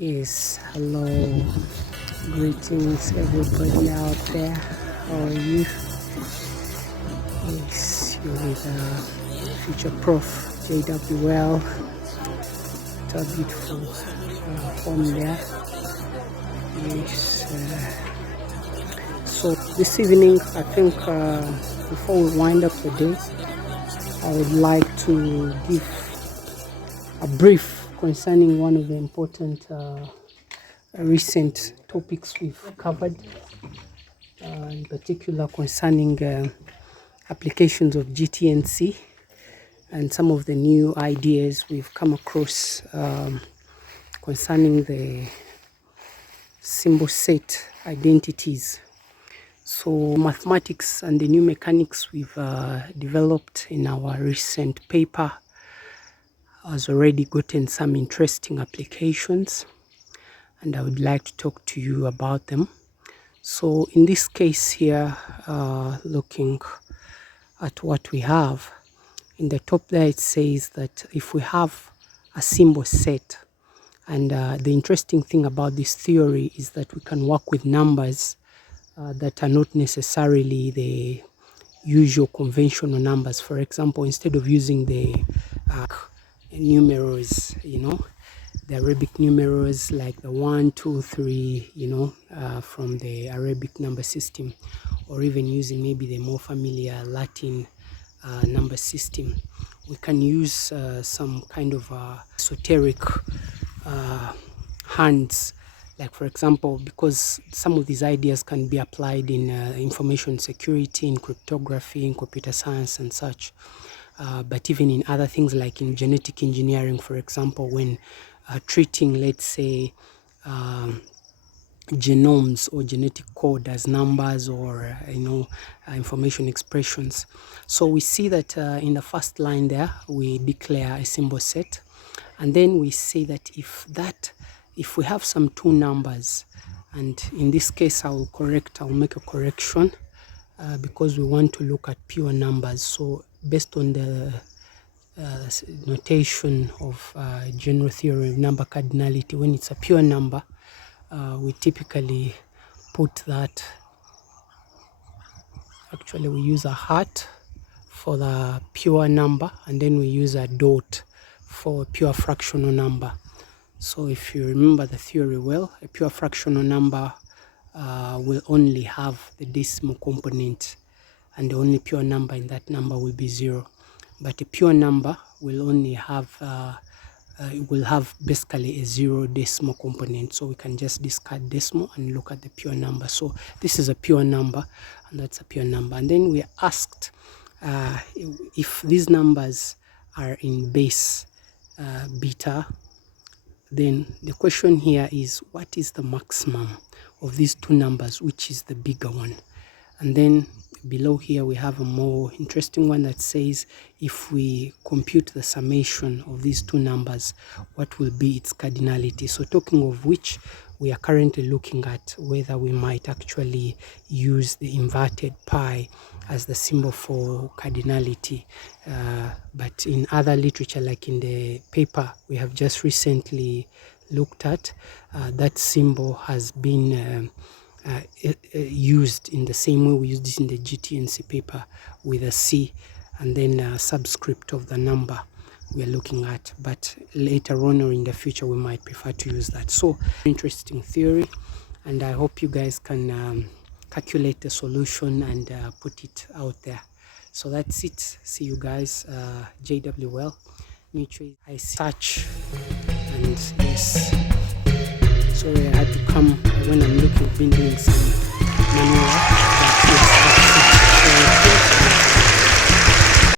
Yes, hello, greetings everybody out there. How are you? Yes, you're with future Prof JWL. It's a beautiful home there. Yes. So this evening, I think before we wind up the day, I would like to give a brief concerning one of the important recent topics we've covered, in particular concerning applications of GTNC and some of the new ideas we've come across concerning the symbol set identities. So mathematics and the new mechanics we've developed in our recent paper has already gotten some interesting applications, and I would like to talk to you about them. So in this case here, looking at what we have, in the top there it says that if we have a symbol set, and the interesting thing about this theory is that we can work with numbers that are not necessarily the usual conventional numbers. For example, instead of using the numerals, the Arabic numerals like the 1, 2, 3, from the Arabic number system, or even using maybe the more familiar Latin number system, we can use some kind of esoteric hands. Like, for example, because some of these ideas can be applied in information security, in cryptography, in computer science and such. But even in other things like in genetic engineering, for example, when treating, let's say, genomes or genetic code as numbers or, information expressions. So we see that in the first line there, we declare a symbol set. And then we say that if we have some two numbers, and in this case I'll make a correction because we want to look at pure numbers. So based on the notation of general theory of number cardinality, when it's a pure number, we typically put that, actually we use a heart for the pure number, and then we use a dot for pure fractional number. So if you remember the theory well, a pure fractional number will only have the decimal component, and the only pure number in that number will be 0. But a pure number will only have basically a 0 decimal component. So we can just discard decimal and look at the pure number. So this is a pure number, and that's a pure number. And then we asked if these numbers are in base beta, then the question here is, what is the maximum of these two numbers, which is the bigger one? And then below here we have a more interesting one that says, if we compute the summation of these two numbers, what will be its cardinality? So talking of which, we are currently looking at whether we might actually use the inverted pi as the symbol for cardinality. But in other literature, like in the paper we have just recently looked at, that symbol has been used in the same way we used this in the GTNC paper, with a C and then a subscript of the number we are looking at. But later on or in the future we might prefer to use that. So interesting theory, and I hope you guys can calculate the solution and put it out there. So that's it. See you guys. JWL mutual I search, and yes, sorry I had to come when I'm been doing some manual work.